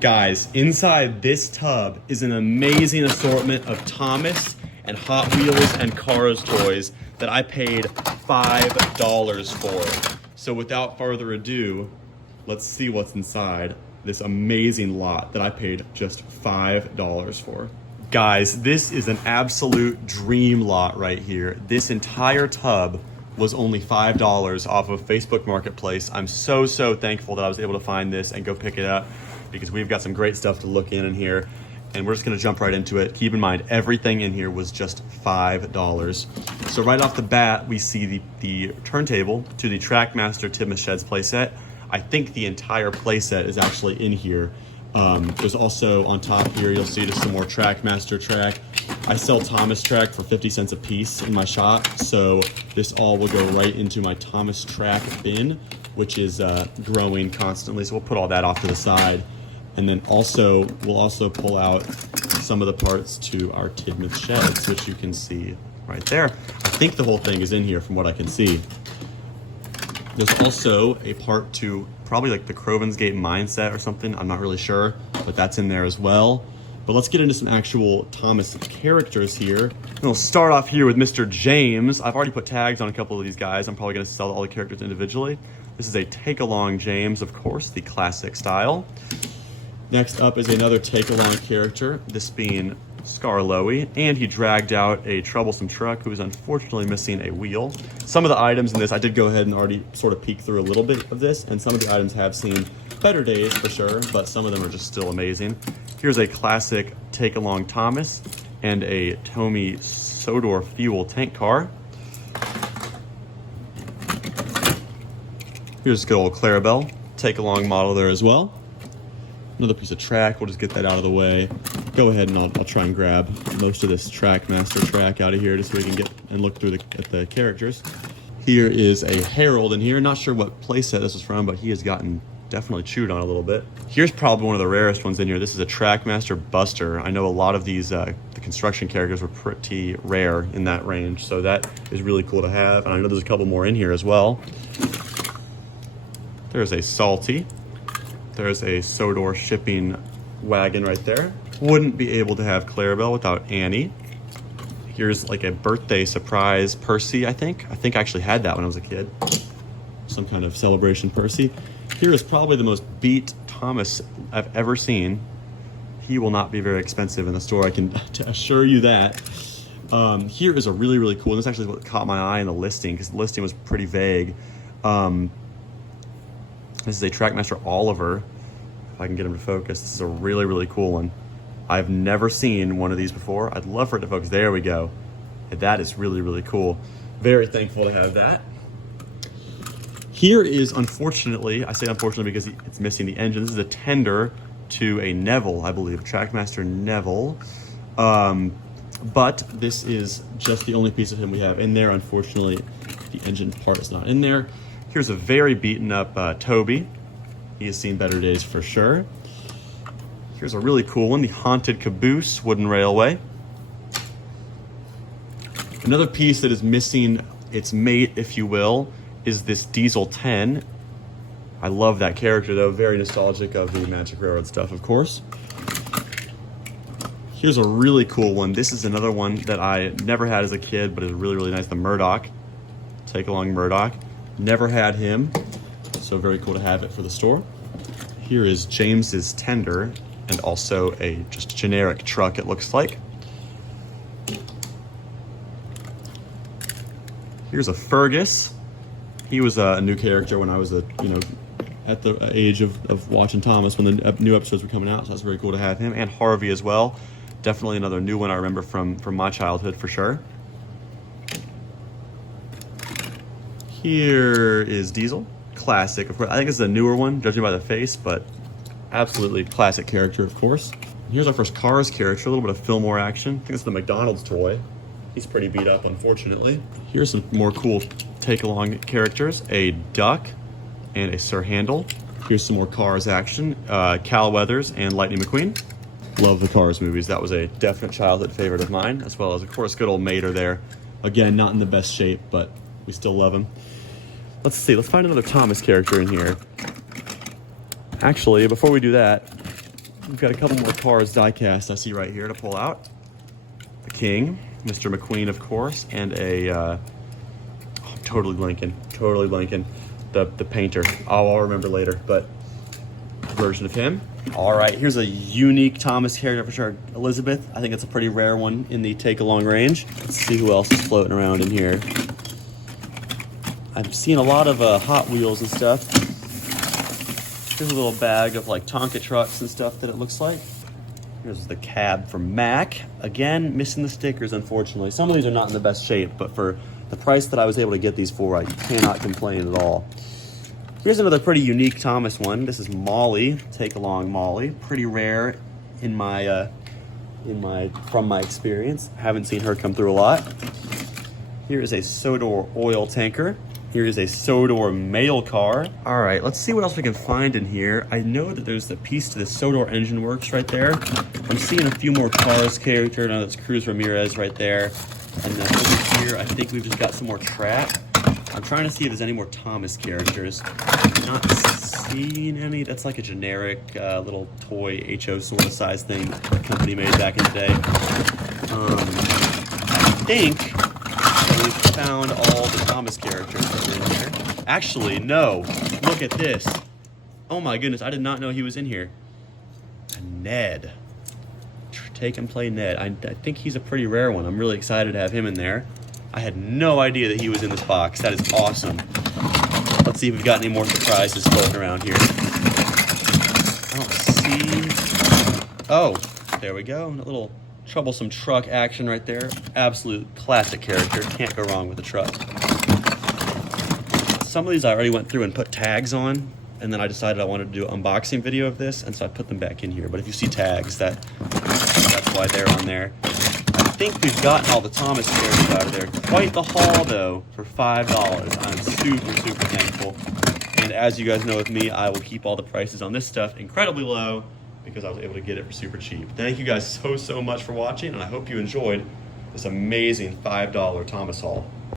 Guys, inside this tub is an amazing assortment of Thomas and Hot Wheels and Cars toys that I paid $5 for. So without further ado, let's see what's inside this amazing lot that I paid just $5 for. Guys, this is an absolute dream lot right here. This entire tub was only $5 off of Facebook Marketplace. I'm so thankful that I was able to find this and go pick it up, because we've got some great stuff to look in here, and we're just gonna jump right into it. Keep in mind, everything in here was just $5. So right off the bat, we see the turntable to the Trackmaster Tidmouth Sheds playset. I think the entire playset is actually in here. There's also on top here, you'll see just some more Trackmaster track. I sell Thomas track for 50 cents a piece in my shop, so this all will go right into my Thomas track bin, which is growing constantly. So we'll put all that off to the side. And then also, we'll also pull out some of the parts to our Tidmouth Sheds, which you can see right there. I think the whole thing is in here from what I can see. There's also a part to probably like the Crovan's Gate mindset or something. I'm not really sure, but that's in there as well. But let's get into some actual Thomas characters here. And we'll start off here with Mr. James. I've already put tags on a couple of these guys. I'm probably gonna sell all the characters individually. This is a take-along James, of course, the classic style. Next up is another take-along character, this being Scarloey, and he dragged out a troublesome truck who is unfortunately missing a wheel. Some of the items in this, I did go ahead and already sort of peek through a little bit of this, and some of the items have seen better days for sure, but some of them are just still amazing. Here's a classic take-along Thomas and a Tommy Sodor fuel tank car. Here's good old Clarabelle, take-along model there as well. Another piece of track, we'll just get that out of the way. Go ahead and I'll try and grab most of this Trackmaster track out of here just so we can get and look through at the characters. Here is a Harold in here. Not sure what playset this is from, but he has gotten definitely chewed on a little bit. Here's probably one of the rarest ones in here. This is a Trackmaster Buster. I know a lot of these the construction characters were pretty rare in that range, so that is really cool to have. And I know there's a couple more in here as well. There's a Salty. There's a Sodor shipping wagon right there. Wouldn't be able to have Clarabelle without Annie. Here's like a birthday surprise Percy, I think. I actually had that when I was a kid. Some kind of celebration Percy. Here is probably the most beat Thomas I've ever seen. He will not be very expensive in the store, I can assure you that. Here is a really cool, and this actually is what caught my eye in the listing, because the listing was pretty vague. This is a Trackmaster Oliver. If I can get him to focus, this is a really cool one. I've never seen one of these before. I'd love for it to focus. There we go. That is really cool. Very thankful to have that. Here is, unfortunately, I say unfortunately because it's missing the engine. This is a tender to a Neville, I believe, Trackmaster Neville. But this is just the only piece of him we have in there. Unfortunately, the engine part is not in there. Here's a very beaten up Toby. He has seen better days for sure. Here's a really cool one, the Haunted Caboose Wooden Railway. Another piece that is missing its mate, if you will, is this Diesel 10. I love that character though, very nostalgic of the Magic Railroad stuff, of course. Here's a really cool one. This is another one that I never had as a kid, but is really nice, the Murdoch. Take along Murdoch. Never had him, so very cool to have it for the store. Here is James's tender, and also a just generic truck, it looks like. Here's a Fergus. He was a new character when I was at the age of watching Thomas when the new episodes were coming out, so that's very cool to have him. And Harvey as well. Definitely another new one I remember from my childhood for sure. Here is Diesel, classic. Of course, I think this is a newer one, judging by the face, but absolutely classic character, of course. Here's our first Cars character, a little bit of Fillmore action. I think it's the McDonald's toy. He's pretty beat up, unfortunately. Here's some more cool take-along characters, a Duck and a Sir Handel. Here's some more Cars action, Cal Weathers and Lightning McQueen. Love the Cars movies. That was a definite childhood favorite of mine, as well as, of course, good old Mater there. Again, not in the best shape, but we still love him. Let's see, let's find another Thomas character in here. Actually, before we do that, We've got a couple more cars die-cast I see right here to pull out. The King, Mr. McQueen, of course, and a totally blanking. The painter. I'll remember later, but version of him. All right, here's a unique Thomas character for sure. Elizabeth, I think it's a pretty rare one in the take-along range. Let's see who else is floating around in here. I've seen a lot of Hot Wheels and stuff. Here's a little bag of like Tonka trucks and stuff that it looks like. Here's the cab from Mac. Again, missing the stickers, unfortunately. Some of these are not in the best shape, but for the price that I was able to get these for, I cannot complain at all. Here's another pretty unique Thomas one. This is Molly, Take Along Molly. Pretty rare from my experience. Haven't seen her come through a lot. Here is a Sodor oil tanker. Here is a Sodor mail car. All right, let's see what else we can find in here. I know that there's the piece to the Sodor engine works right there. I'm seeing a few more Cars character. Now that's Cruz Ramirez right there. And then over here, I think we've just got some more Trap. I'm trying to see if there's any more Thomas characters. Not seeing any. That's like a generic little toy HO sort of size thing the company made back in the day. I think that we've found all the Thomas characters that were in here. Actually, no. Look at this. Oh my goodness, I did not know he was in here. Ned. Take and Play Ned. I think he's a pretty rare one. I'm really excited to have him in there. I had no idea that he was in this box. That is awesome. Let's see if we've got any more surprises floating around here. I don't see... Oh, there we go. A little troublesome truck action right there. Absolute classic character. Can't go wrong with the truck. Some of these I already went through and put tags on, and then I decided I wanted to do an unboxing video of this, and so I put them back in here. But if you see tags, that's why they're on there. I think we've gotten all the Thomas characters out of there. Quite the haul, though, for $5. I'm super thankful. And as you guys know with me, I will keep all the prices on this stuff incredibly low because I was able to get it for super cheap. Thank you guys so much for watching, and I hope you enjoyed this amazing $5 Thomas haul.